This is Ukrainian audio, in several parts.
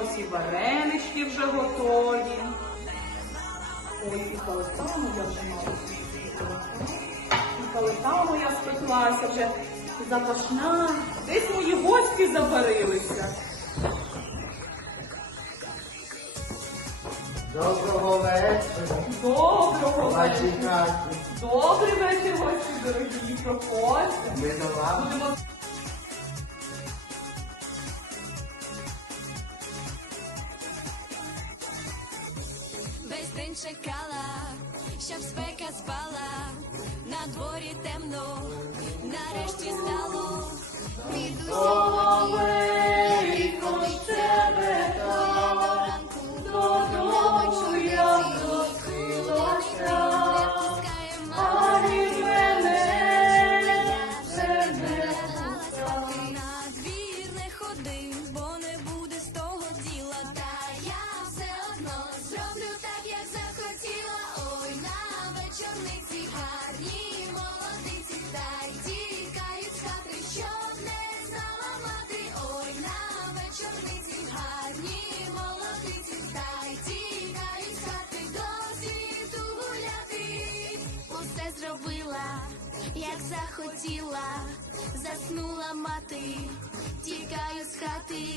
Ось і варенички вже готові. Ой, і калита моя вже мала. І калита моя спеклася вже запашна. Десь мої гості забарилися. Доброго вечора. Доброго вечора. Добрий вечір, гості дорогі. Проходьте. Ми до вас. Будемо чекала, щоб спека спала, на дворі темно, нарешті стало. Піду сьогодні, тебе до ранку, додому я не пускає на двір не ходи, бо не як захотіла, заснула мати, тікаю з хати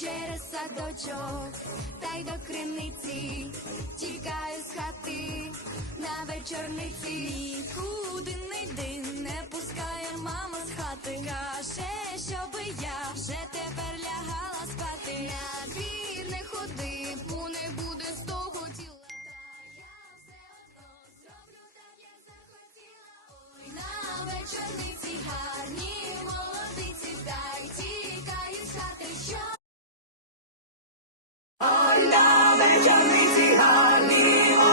через садочок, та й до криниці, тікаю з хати на вечорниці, нікуди не йди, не пускає мама з хати, каже, щоби я вже тепер лягала спати. Вечорниці гарні молодиці, та й тікають з що Оля, вечорниці гарні молодиці.